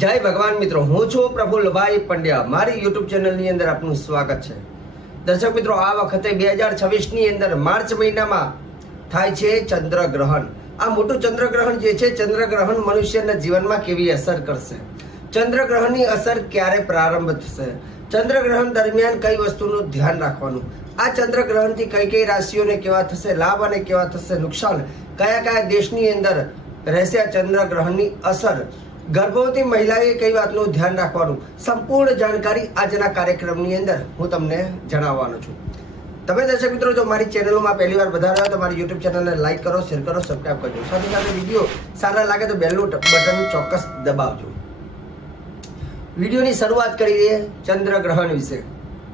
જય ભગવાન મિત્રો, હું છું પ્રફુલ્લભાઈ પંડ્યા. મારી યુટ્યુબ ચેનલની અંદર આપનું સ્વાગત છે. દર્શક મિત્રો, આ વખતે 2026ની અંદર માર્ચ મહિનામાં થાય છે ચંદ્રગ્રહણ. આ મોટું ચંદ્રગ્રહણ જે છે, ચંદ્રગ્રહણ મનુષ્યના જીવનમાં કેવી અસર કરશે, ચંદ્રગ્રહણની અસર ક્યારે પ્રારંભ થશે, ચંદ્રગ્રહણ દરમિયાન કઈ વસ્તુનું ધ્યાન રાખવાનું, આ ચંદ્રગ્રહણથી કઈ કઈ રાશિઓને કેવા થશે લાભ અને કેવા થશે નુકસાન, કયા કયા દેશની અંદર રહેશે આ ચંદ્રગ્રહણની અસર, ગર્ભવતી મહિલાએ કઈ વાતનું ધ્યાન રાખવાનું, સંપૂર્ણ જાણકારી આજના કાર્યક્રમની અંદર હું તમને જણાવવાનો છું. તમે દર્શક મિત્રો જો મારી ચેનલમાં પહેલી વાર પધાર્યા હોય તો મારી યુટ્યુબ ચેનલને લાઈક કરો, શેર કરો, સબસ્ક્રાઈબ કરજો. સાથે સાથે વિડીયો સારા લાગે તો બેલનું બટન ચોક્કસ દબાવજો. વિડીયોની શરૂઆત કરીએ ચંદ્રગ્રહણ વિશે.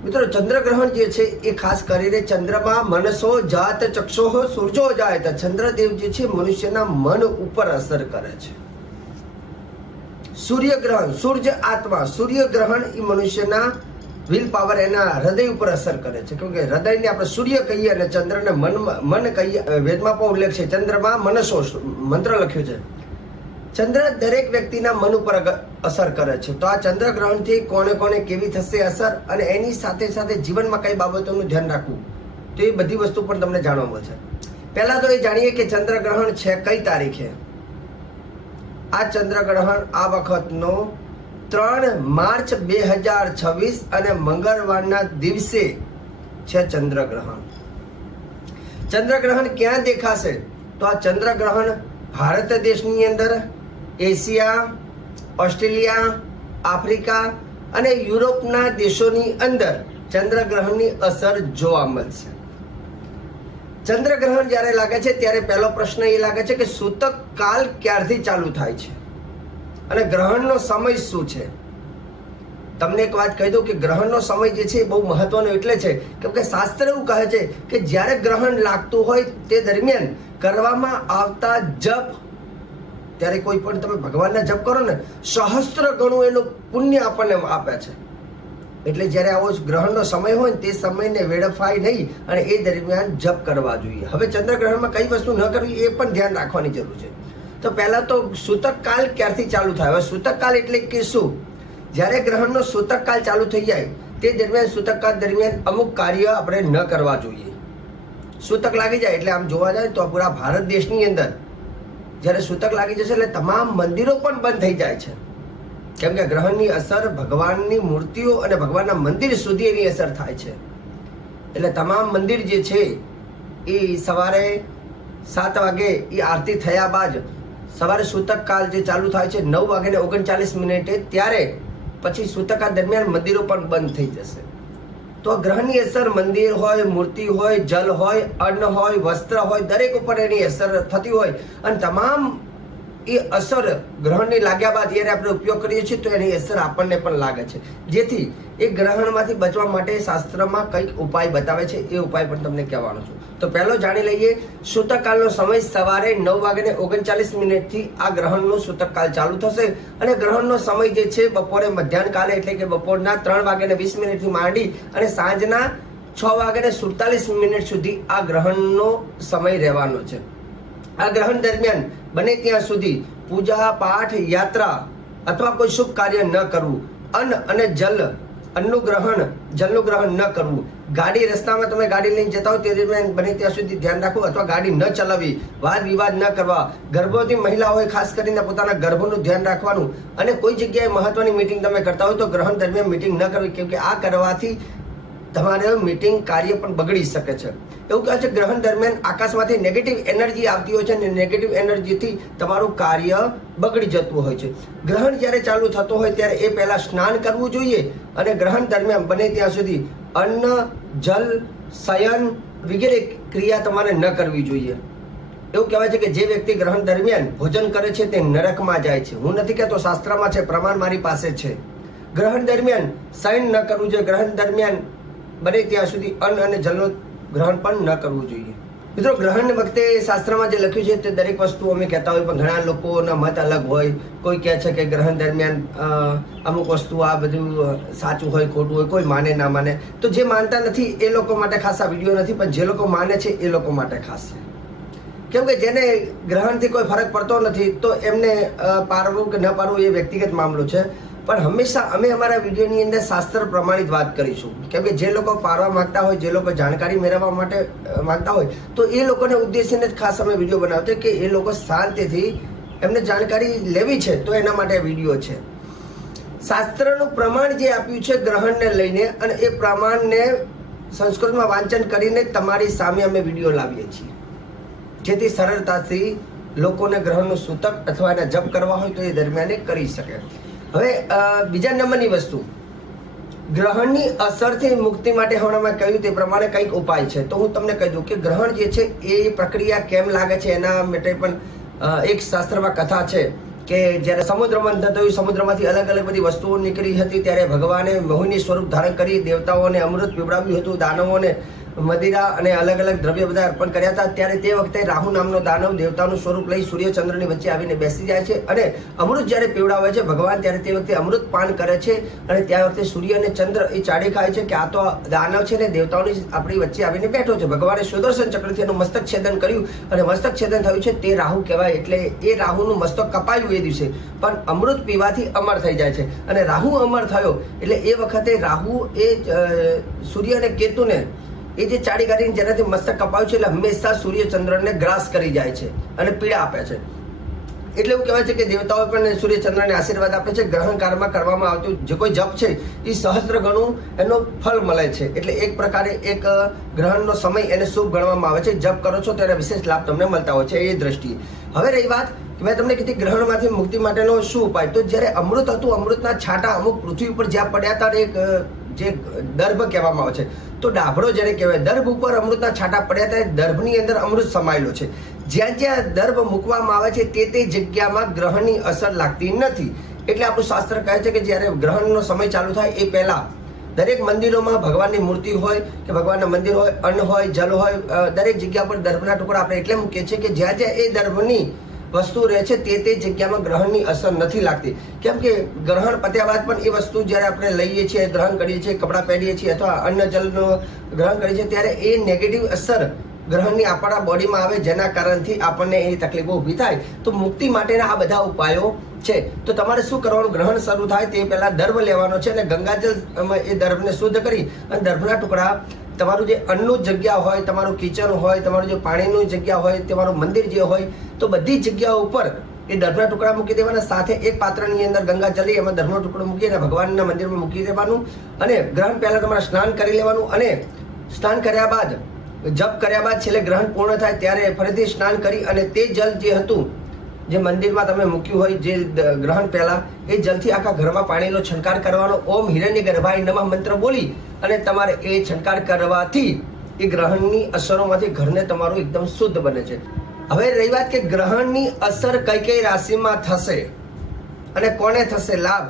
મિત્રો, ચંદ્રગ્રહણ જે છે એ ખાસ કરીને ચંદ્રમાં મનસો જાત ચક્ષોહ સૂરજો જાયત, ચંદ્રદેવ જે છે મનુષ્યના મન ઉપર અસર કરે છે. સૂર્યગ્રહણ, સૂર્ય આત્મા, સૂર્યગ્રહણ એ મનુષ્યના વિલ પાવર, એના હૃદય ઉપર અસર કરે છે. કેમ કે હૃદયને આપણે સૂર્ય કહીએ અને ચંદ્રને મન કહીએ. વેદમાં પણ ઉલ્લેખ છે, ચંદ્રમાં મનસો મંત્ર લખ્યું છે. ચંદ્ર દરેક વ્યક્તિના મન ઉપર અસર કરે છે. તો આ ચંદ્રગ્રહણથી કોને કોને કેવી થશે અસર અને એની સાથે સાથે જીવનમાં કઈ બાબતોનું ધ્યાન રાખવું, તો એ બધી વસ્તુ પણ તમને જાણવા મળશે. પહેલા તો એ જાણીએ કે ચંદ્રગ્રહણ છે કઈ તારીખે. આ ચંદ્રગ્રહણ આ વખતનો 3 માર્ચ 2026 અને મંગળવારના દિવસે છે ચંદ્રગ્રહણ. ચંદ્રગ્રહણ ક્યાં દેખાશે? તો આ ચંદ્રગ્રહણ ભારત દેશની અંદર, એશિયા, ઓસ્ટ્રેલિયા, આફ્રિકા અને યુરોપના દેશોની અંદર ચંદ્રગ્રહણની અસર જોવા મળશે. ચંદ્રગ્રહણ જ્યારે લાગે છે ત્યારે પહેલો પ્રશ્ન એ લાગે છે કે સૂતક કાલ ક્યારથી ચાલુ થાય છે અને ગ્રહણનો સમય શું છે. તમને એક વાત કહી દઉં કે ગ્રહણનો સમય જે છે એ બહુ મહત્વનો એટલે છે કેમ કે શાસ્ત્ર એવું કહે છે કે જ્યારે ગ્રહણ લાગતું હોય તે દરમિયાન કરવામાં આવતા જપ, ત્યારે કોઈ પણ તમે ભગવાનના જપ કરો ને, સહસ્ત્ર ગણું એનું પુણ્ય આપણને આપે છે. એટલે જ્યારે આવો ગ્રહણનો સમય હોય ને તે સમયને વેડફાય નહીં અને એ દરમિયાન જપ કરવા જોઈએ. હવે ચંદ્રગ્રહણમાં કઈ વસ્તુ ન કરવી એ પણ ધ્યાન રાખવાની જરૂર છે. તો પહેલા તો સૂતક કાળ ક્યારથી ચાલુ થાય? હવે સૂતક કાળ એટલે કે શું? જ્યારે ગ્રહણનો સૂતક કાળ ચાલુ થઈ જાય તે દરમિયાન સૂતક કાળ દરમિયાન અમુક કાર્ય આપણે ન કરવા જોઈએ. સૂતક લાગી જાય એટલે આમ જોવા જાય તો પૂરા ભારત દેશની અંદર જ્યારે સૂતક લાગી જશે એટલે તમામ મંદિરો પણ બંધ થઈ જાય છે. કેમ કે ગ્રહણની અસર ભગવાનની મૂર્તિઓ અને ભગવાનના મંદિર સુધી એની અસર થાય છે. એટલે તમામ મંદિર જે છે એ સવારે 7 વાગે એ આરતી થયા બાદ સવારે સૂતક કાળ જે ચાલુ થાય છે 9:39 ત્યારે પછી સૂતક કાળ દરમિયાન મંદિરો પણ બંધ થઈ જશે. તો ગ્રહણની અસર મંદિર હોય, મૂર્તિ હોય, જલ હોય, અન્ન હોય, વસ્ત્ર હોય, દરેક ઉપર એની અસર થતી હોય અને તમામ એ અસર ગ્રહણની લાગ્યા બાદ જ્યારે આપણે ઉપયોગ કરીએ છીએ તો એની અસર આપણને પણ લાગે છે. જેથી એ ગ્રહણમાંથી બચવા માટે શાસ્ત્રમાં કંઈક ઉપાય બતાવે છે, એ ઉપાય પણ તમને કહેવાનો છું. તો પહેલો જાણી લઈએ, સૂતકકાળનો સમય સવારે 9:39 થી આ ગ્રહણનો સૂતકકાળ ચાલુ થશે અને ગ્રહણનો સમય જે છે બપોરે મધ્યાહન કાલે એટલે કે બપોરના 3:20 થી માંડી અને સાંજના 6:47 સુધી આ ગ્રહણનો સમય રહેવાનો છે. આ ગ્રહણ દરમિયાન બને ત્યાં સુધી પૂજા પાઠ, યાત્રા અથવા કોઈ શુભ કાર્ય ન કરવું, અન્ન અને અન્નનું ગ્રહણ, જલનું ગ્રહણ ન કરવું, ગાડી રસ્તામાં તમે ગાડી લઈને જતા હો તે દરમિયાન બને ત્યાં સુધી ધ્યાન રાખવું અથવા ગાડી ન ચલાવવી, વાદ વિવાદ ન કરવા, ગર્ભવતી મહિલાઓએ ખાસ કરીને પોતાના ગર્ભનું ધ્યાન રાખવાનું અને કોઈ જગ્યાએ મહત્વની મીટિંગ તમે કરતા હોય તો ગ્રહણ દરમિયાન મીટિંગ ન કરવી. કેમ કે આ કરવાથી તમારે મીટિંગ કાર્ય પણ બગડી શકે છે. એવું કહે છે ગ્રહણ દરમિયાન આકાશમાંથી નેગેટિવ એનર્જી આવતી હોય છે અને નેગેટિવ એનર્જીથી તમારું કાર્ય બગડી જતું હોય છે. ગ્રહણ જ્યારે ચાલુ થતો હોય ત્યારે એ પહેલાં સ્નાન કરવું જોઈએ અને ગ્રહણ દરમિયાન બને ત્યાં સુધી અન્ન, જલ, શયન વગેરે ક્રિયા તમારે ન કરવી જોઈએ. એવું કહેવાય છે કે જે વ્યક્તિ ગ્રહણ દરમિયાન ભોજન કરે છે તે નરકમાં જાય છે. હું નથી કહેતો, શાસ્ત્રમાં છે, પ્રમાણ મારી પાસે છે. ગ્રહણ દરમિયાન શયન ન કરવું જોઈએ. ગ્રહણ દરમિયાન બને ત્યાં સુધી અન્ન અને જલનું ગ્રહણ પણ ન કરવું જોઈએ. મિત્રો, ગ્રહણ વખતે શાસ્ત્રમાં જે લખ્યું છે તે દરેક વસ્તુ અમે કહેતા હોય પણ ઘણા લોકોના મત અલગ હોય. કોઈ કહે છે કે ગ્રહણ દરમિયાન અમુક વસ્તુ આ બધું સાચું હોય, ખોટું હોય, કોઈ માને ના માને. તો જે માનતા નથી એ લોકો માટે ખાસ આ વિડીયો નથી, પણ જે લોકો માને છે એ લોકો માટે ખાસ છે. કેમ કે જેને ગ્રહણથી કોઈ ફરક પડતો નથી તો એમને પારવું કે ન પારવું એ વ્યક્તિગત મામલો છે. પણ હંમેશા અમે અમારા વિડીયોની અંદર શાસ્ત્ર પ્રમાણિત વાત કરીશું. કેમ કે જે લોકો પારવા માંગતા હોય, જે લોકો જાણકારી મેળવવા માટે માંગતા હોય, તો એ લોકોને ઉદ્દેશીને જ ખાસ અમે વિડીયો બનાવ્યો છે કે એ લોકો શાંતિથી એમને જાણકારી લેવી છે, તો એના માટે વિડીયો છે. શાસ્ત્રનું પ્રમાણ જે આપ્યું છે ગ્રહણને લઈને, અને એ પ્રમાણને સંસ્કૃતમાં વાંચન કરીને તમારી સામે અમે વિડીયો લાવીએ છીએ, જેથી સરળતાથી લોકોને ગ્રહણનું સૂતક અથવા એના જપ કરવા હોય તો એ દરમિયાન કરી શકે. હવે બીજા નંબરની વસ્તુ, ગ્રહણની અસરથી મુક્તિ માટે હમણાં મેં કહ્યું તે પ્રમાણે કંઈક ઉપાય છે. તો હું તમને કહી દઉં કે ગ્રહણ જે છે એ પ્રક્રિયા કેમ લાગે છે એના માટે પણ એક શાસ્ત્રમાં કથા છે કે જ્યારે સમુદ્ર મંથન થયું, સમુદ્રમાંથી અલગ અલગ બધી વસ્તુઓ નીકળી હતી, ત્યારે ભગવાને મોહિની સ્વરૂપ ધારણ કરી દેવતાઓને અમૃત પીવડાવ્યું હતું, દાનવોને મદિરા અને અલગ અલગ દ્રવ્ય બધા અર્પણ કર્યા હતા. ત્યારે તે વખતે રાહુ નામનો દાનવ દેવતાનું સ્વરૂપ લઈ સૂર્ય ચંદ્રની વચ્ચે આવીને બેસી જાય છે અને અમૃત જ્યારે પીવડાવે છે ભગવાન, ત્યારે તે વખતે અમૃત પાન કરે છે. અને ત્યાં વખતે સૂર્ય અને ચંદ્ર એ ચાડી ખાય છે કે આ તો દાનવ છે ને દેવતાઓની આપણી વચ્ચે આવીને બેઠો છે. ભગવાને સુદર્શન ચક્રથી એનું મસ્તક છેદન કર્યું અને મસ્તક છેદન થયું છે તે રાહુ કહેવાય. એટલે એ રાહુનું મસ્તક કપાયું એ દિવસે, પણ અમૃત પીવાથી અમર થઈ જાય છે. અને રાહુ અમર થયો એટલે એ વખતે રાહુ એ સૂર્ય અને કેતુને એ જે ચાડી કાઢીને જેનાથી મસ્તક કપાયું છે એટલે હંમેશા સૂર્ય ચંદ્રને ગ્રાસ કરી જાય છે અને પીડા આપે છે. એટલે એવું કહેવાય છે કે દેવતાઓ પણ સૂર્ય ચંદ્રને આશીર્વાદ આપે છે. ગ્રહણ કાળમાં કરવામાં આવતું જે કોઈ જપ છે એ સહસ્ત્ર ગણું એનો ફળ મળે છે. એટલે એક પ્રકારે એક ગ્રહણનો સમય એને શુભ ગણવામાં આવે છે. જપ કરો છો ત્યારે વિશેષ લાભ તમને મળતા હોય છે એ દ્રષ્ટિએ. હવે રહી વાત, મેં તમને કીધી ગ્રહણમાંથી મુક્તિ માટેનો શું ઉપાય, તો જ્યારે અમૃત હતું, અમૃતના છાંટા અમુક પૃથ્વી ઉપર જ્યાં પડ્યા હતા, એક જે દર્ભ કહેવામાં આવે છે, તો ડાભડો જ્યારે કહેવાય, દર્ભ ઉપર અમૃતના છાંટા પડ્યા હતા, દર્ભની અંદર અમૃત સમાયેલો છે. જ્યાં જ્યાં દર્ભ મૂકવામાં આવે છે તે જગ્યામાં ગ્રહણની અસર લાગતી નથી. એટલે આપણું શાસ્ત્ર કહે છે કે જ્યારે ગ્રહણનો સમય ચાલુ થાય એ પહેલા દરેક મંદિરોમાં ભગવાનની મૂર્તિ હોય કે ભગવાનના મંદિર હોય, અન્ન હોય, જલ હોય, દરેક જગ્યા પર દર્ભના ટુકડા આપણે એટલે મૂકીએ છીએ કે જ્યાં જ્યાં એ દર્ભની વસ્તુ રહે છે તે જગ્યામાં ગ્રહણની અસર નથી લાગતી. કેમ કે ગ્રહણ પત્યા બાદ પણ એ વસ્તુ જ્યારે આપણે લઈએ છીએ, ગ્રહણ કરીએ છીએ, કપડાં પહેરીએ છીએ અથવા અન્ન જલનો ગ્રહણ કરીએ છીએ, ત્યારે એ નેગેટિવ અસર ગ્રહણની આપણા બોડીમાં આવે, જેના કારણથી આપણને એ તકલીફો ઊભી થાય. તો મુક્તિ માટેના આ બધા ઉપાયો છે. તો તમારે શું કરવાનું, ગ્રહણ શરૂ થાય તે પહેલા દર્ભ લેવાનો છે અને ગંગાજલ એ દર્ભને શુદ્ધ કરી અને દર્ભના ટુકડા, તમારું જે અન્નનું જગ્યા હોય, તમારું કિચન હોય, તમારું જે પાણીનું જગ્યા હોય, તમારું મંદિર જે હોય, તો બધી જગ્યાઓ ઉપર એ દર્ભના ટુકડા મૂકી દેવાના. સાથે એક પાત્રની અંદર ગંગા જલી એમાં દર્ભનો ટુકડો મૂકી અને ભગવાનના મંદિરમાં મૂકી દેવાનું. અને ગ્રહણ પહેલા તમારે સ્નાન કરી લેવાનું. અને સ્નાન કર્યા બાદ, જપ કર્યા બાદ છેલ્લે ગ્રહણ પૂર્ણ થાય ત્યારે ફરીથી સ્નાન કરી અને તે જલ જે હતું જે મંદિરમાં તમે મૂક્યું હોય જે ગ્રહણ પહેલા, એ જલથી આખા ઘરમાં પાણીનો છંટકાર કરવાનો. ઓમ હિરણ્ય ગર્ભાય નમઃ મંત્ર બોલી અને તમારે એ છંટકાર કરવાથી એ ગ્રહણની અસરોમાંથી ઘરને તમારું એકદમ શુદ્ધ બને છે. હવે રહી વાત કે ગ્રહણની અસર કઈ કઈ રાશિમાં થશે અને કોને થશે લાભ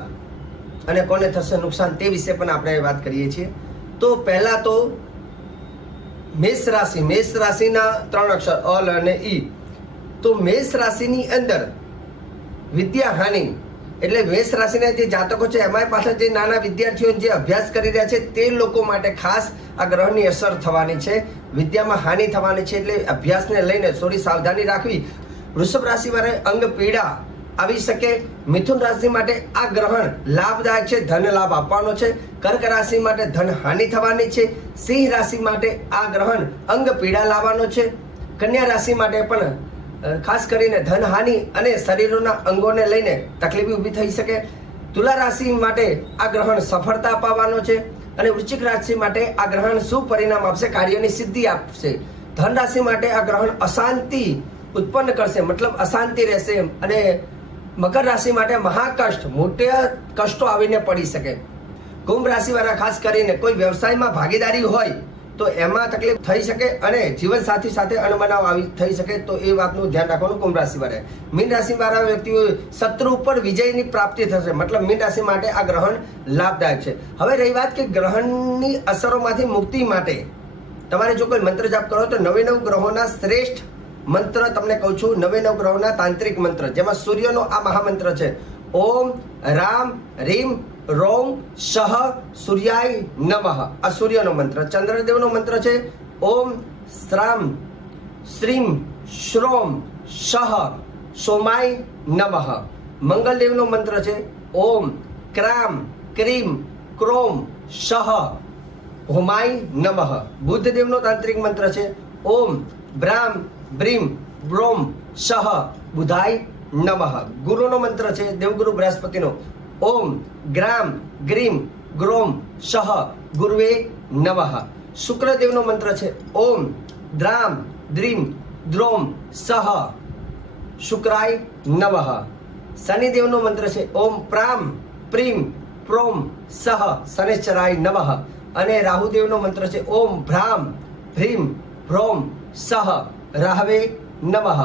અને કોને થશે નુકસાન, તે વિશે પણ આપણે વાત કરીએ છીએ. તો પહેલા તો મેષ રાશિ, મેષ રાશિના 3 અક્ષર અલ અને ઈ. તો મેષ રાશિની અંદર વિદ્યા હાનિ, એટલે મેષ રાશિના જે જાતકો છે એમાં પાછળ જે નાના વિદ્યાર્થીઓ જે અભ્યાસ કરી રહ્યા છે તે લોકો માટે ખાસ આ ગ્રહણની અસર થવાની છે. વિદ્યામાં હાનિ થવાની છે, એટલે અભ્યાસને લઈને થોડી સાવધાની રાખવી. વૃષભ રાશિ વાળા અંગ પીડા આવી શકે. મિથુન રાશિ માટે આ ગ્રહણ લાભદાયક છે, ધન લાભ આપવાનો છે. કર્ક રાશિ માટે ધન હાનિ થવાની છે. સિંહ રાશિ માટે આ ગ્રહણ અંગ પીડા લાવવાનો છે. કન્યા રાશિ માટે પણ ખાસ કરીને ધન હાનિ અને શરીરના અંગોને લઈને તકલીફ ઊભી થઈ શકે. તુલા રાશિ માટે આ ગ્રહણ સફળતા અપાવવાનો છે. અને વૃશ્ચિક રાશિ માટે આ ગ્રહણ શું પરિણામ આપશે, કાર્યની સિદ્ધિ આપશે. ધન રાશિ માટે આ ગ્રહણ અશાંતિ ઉત્પન્ન કરશે, મતલબ અશાંતિ રહેશે. અને મકર રાશિ માટે મહાકષ્ટ, મોટા કષ્ટો આવીને પડી શકે. કુંભ રાશિ વાળા ખાસ કરીને કોઈ વ્યવસાયમાં ભાગીદારી હોય તો એમાં તકલીફ થઈ શકે અને જીવનસાથી સાથે અણબનાવ આવી થઈ શકે. તો એ વાતનું ધ્યાન રાખવાનું કુંભ રાશિ વાળા. મીન રાશિ વાળા વ્યક્તિઓ શત્રુ ઉપર વિજયની પ્રાપ્તિ થશે, મતલબ મીન રાશિ માટે આ ગ્રહણ લાભદાયક છે. હવે રહી વાત કે ગ્રહણની અસરોમાંથી મુક્તિ માટે તમારે જો કોઈ મંત્ર જાપ કરો તો 99 ગ્રહોના શ્રેષ્ઠ મંત્ર તમને કહું છું. 99 ગ્રહોના તાંત્રિક મંત્ર, જેમાં સૂર્યનો આ મહામંત્ર છે. ઓમ રામ રીમ રોમ શહ સૂર્યાય નમઃ. આ સૂર્યનો મંત્ર. ચંદ્રદેવનો મંત્ર છે ઓમ શ્રામ શ્રીમ શ્રોમ શહ સોમાય નમઃ. મંગલદેવનો મંત્ર છે ઓમ ક્રામ ક્રીમ ક્રોમ શહ હોમાય નમઃ. બુદ્ધદેવનો તાંત્રિક મંત્ર છે ઓમ બ્રામ બ્રીમ બ્રોમ શહ બુધાય નમઃ. ગુરુનો મંત્ર છે દેવગુરુ બૃહસ્પતિનો ઓમ ગ્રામ ગ્રીમ ગ્રોમ શહ ગુરુવે નમઃ. શુક્રદેવનો મંત્ર છે ઓમ દ્રામ દ્રીમ દ્રોમ સહ શુક્રાય નમઃ. શનિદેવનો મંત્ર છે ઓમ પ્રામ પ્રીમ પ્રોમ સહ શનિશ્ચરાય નમઃ. અને રાહુદેવનો મંત્ર છે ઓમ ભ્રામ ભ્રીમ ભ્રોમ સહ રાહવે નમઃ.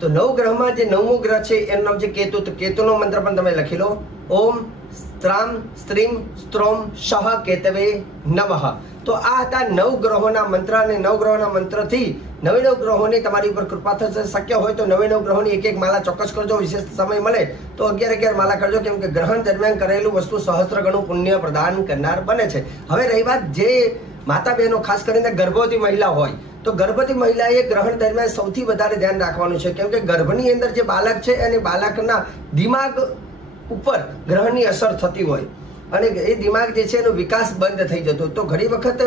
તો નવ ગ્રહમાં જે નવમો ગ્રહ છે એનું નામ છે કેતુ. તો કેતુનો મંત્ર પણ તમે લખી લો ઓમ સ્ત્રામ સ્ત્રીમ સ્ત્રોમ શહ કેતવે નમઃ. તો આ હતા નવ ગ્રહોના મંત્ર અને નવ ગ્રહોના મંત્રથી નવે નવ ગ્રહોની તમારી ઉપર કૃપા થશે. શક્ય હોય તો નવે નવ ગ્રહોની એક એક માલા ચોક્કસ કરજો. વિશેષ સમય મળે તો 11 માલા કરજો, કેમ કે ગ્રહણ દરમિયાન કરેલું વસ્તુ સહસ્ત્ર ગણું પુણ્ય પ્રદાન કરનાર બને છે. હવે રહી વાત જે માતા બહેનો ખાસ કરીને ગર્ભવતી મહિલા હોય તો ગર્ભવતી મહિલાએ ગ્રહણ દરમિયાન સૌથી વધારે ધ્યાન રાખવાનું છે, કેમ કે ગર્ભની અંદર જે બાળક છે અને બાળકના દિમાગ ઉપર ગ્રહણની અસર થતી હોય અને એ દિમાગ જે છે એનો વિકાસ બંધ થઈ જતો. તો ઘણી વખત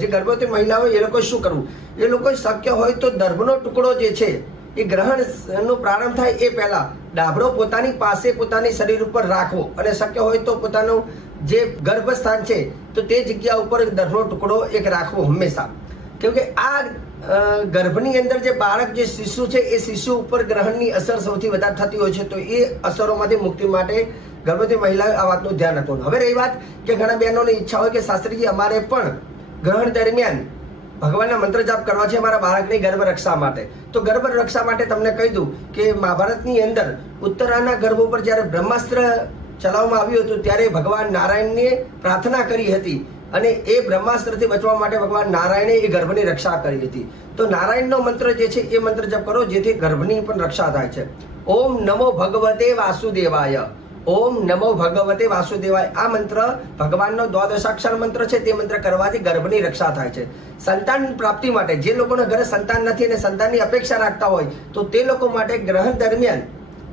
જે ગર્ભવતી મહિલા હોય એ લોકો શું કરવું, એ લોકો શક્ય હોય તો દર્ભનો ટુકડો જે છે એ ગ્રહણનો પ્રારંભ થાય એ પહેલા ડાબડો પોતાની પાસે પોતાની શરીર ઉપર રાખવો અને શક્ય હોય તો પોતાનું જે ગર્ભસ્થાન છે તો તે જગ્યા ઉપર દર્ભનો ટુકડો એક રાખવો હંમેશા. કેમ કે આ ગર્ભની અંદર જે બાળક જે શિશુ છે એ શિશુ ઉપર ગ્રહણની અસર સૌથી વધારે થતી હોય છે. તો એ અસરોમાંથી મુક્તિ માટે ગર્ભવતી મહિલાએ આ વાતનું ધ્યાન રાખવાનું. હવે રહી વાત કે ઘણા બહેનોની ઈચ્છા હોય કે શાસ્ત્રીજી અમારે પણ ગ્રહણ દરમિયાન ભગવાનના મંત્ર જાપ કરવા છે અમારા બાળકની ગર્ભ રક્ષા માટે. તો ગર્ભ રક્ષા માટે તમને કહી દઉં કે મહાભારતની અંદર ઉત્તરાના ગર્ભ ઉપર જ્યારે બ્રહ્માસ્ત્ર ચલાવવામાં આવ્યું હતું ત્યારે ભગવાન નારાયણને પ્રાર્થના કરી હતી અને એ બ્રહ્માસ્ત્રથી બચવા માટે ભગવાન નારાયણે એ ગર્ભની રક્ષા કરી હતી. તો નારાયણનો મંત્ર જે છે એ મંત્ર જપ કરો જેથી ગર્ભની પણ રક્ષા થાય છે. ઓમ નમો ભગવતે વાસુદેવાય. ઓમ નમો ભગવતે વાસુદેવાય. આ મંત્ર ભગવાનનો દ્વાદશાક્ષર મંત્ર છે. તે મંત્ર કરવાથી ગર્ભની રક્ષા થાય છે. સંતાન પ્રાપ્તિ માટે જે લોકોના ઘરે સંતાન નથી અને સંતાનની અપેક્ષા રાખતા હોય તો તે લોકો માટે ગ્રહણ દરમિયાન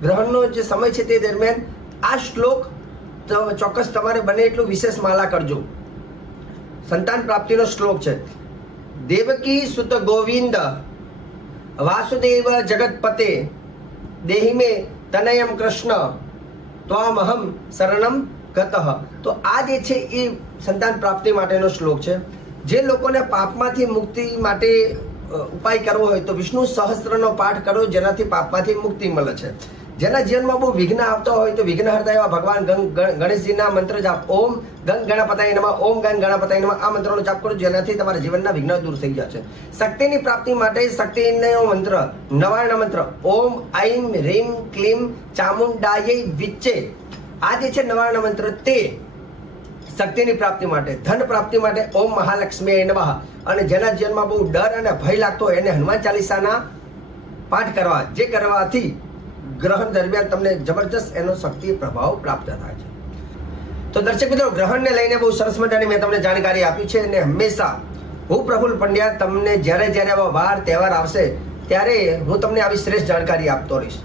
ગ્રહણનો જે સમય છે તે દરમિયાન આ શ્લોક ચોક્કસ તમારે બને એટલું વિશેષ માલા કરજો. સંતાન પ્રાપ્તિનો શ્લોક છે દેવકી સુત ગોવિંદ વાસુદેવ જગતપતે દેહી મે તનયમ કૃષ્ણ ત્વામહમ શરણમ ગતઃ. તો આ જે છે એ સંતાન પ્રાપ્તિ માટેનો શ્લોક છે. જે લોકોને પાપમાંથી મુક્તિ માટે ઉપાય કરવો હોય તો વિષ્ણુ સહસ્ત્રનો પાઠ કરો જેનાથી પાપમાંથી મુક્તિ મળે છે. જેના જીવનમાં બહુ વિઘ્ન આવતા હોય તો વિઘ્નહર્તા એવા ભગવાન ગણેશજીના મંત્ર જાપ ઓમ ગંગ ગણપતાય નમઃ ઓમ ગંગ ગણપતાય નમઃ આ મંત્રનો જાપ કરો જેનાથી તમારા જીવનના વિઘ્ન દૂર થઈ ગયા છે. શક્તિની પ્રાપ્તિ માટે શક્તિનો મંત્ર નવાર્ણ મંત્ર ઓમ ઐમ રીમ ક્લીમ ચામુંડાય વિચ્ચે. આ જે છે નવાર્ણ મંત્ર તે શક્તિની પ્રાપ્તિ માટે. ધન પ્રાપ્તિ માટે ઓમ મહાલક્ષ્મી નમઃ. અને જેના જીવનમાં બહુ ડર અને ભય લાગતો હોય એને હનુમાન ચાલીસાના પાઠ કરવા, જે કરવાથી ગ્રહણ દરમિયાન તમને જબરજસ્ત એનો શક્તિ પ્રભાવ પ્રાપ્ત થાય છે. તો દર્શક મિત્રો, ગ્રહણને લઈને બહુ સરસ મજાની મેં તમને જાણકારી આપી છે અને હંમેશા હું પ્રફુલ્લ પંડ્યા તમને જ્યારે જ્યારે આવા વાર તહેવાર આવશે ત્યારે હું તમને આવી શ્રેષ્ઠ જાણકારી આપતો રહીશ.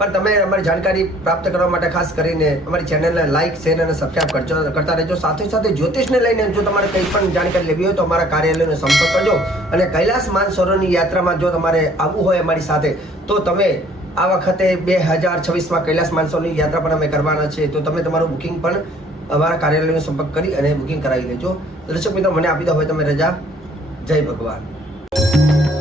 પણ તમે અમારી જાણકારી પ્રાપ્ત કરવા માટે ખાસ કરીને અમારી ચેનલને લાઇક શેર અને સબસ્ક્રાઈબ કરતા રહેજો. સાથે સાથે જ્યોતિષને લઈને જો તમારે કંઈ પણ જાણકારી લેવી હોય તો અમારા કાર્યાલયનો સંપર્ક કરજો. અને કૈલાસ માનસરોવરની યાત્રામાં જો તમારે આવવું હોય અમારી સાથે તો તમે આ વખતે 2026માં કૈલાસ માનસરોવરની યાત્રા પણ અમે કરવાના છે. તો તમે તમારું બુકિંગ પણ અમારા કાર્યાલયનો સંપર્ક કરી અને બુકિંગ કરાવી લેજો. દર્શક મિત્રો, મને આપી દો હવે તમે રજા. જય ભગવાન.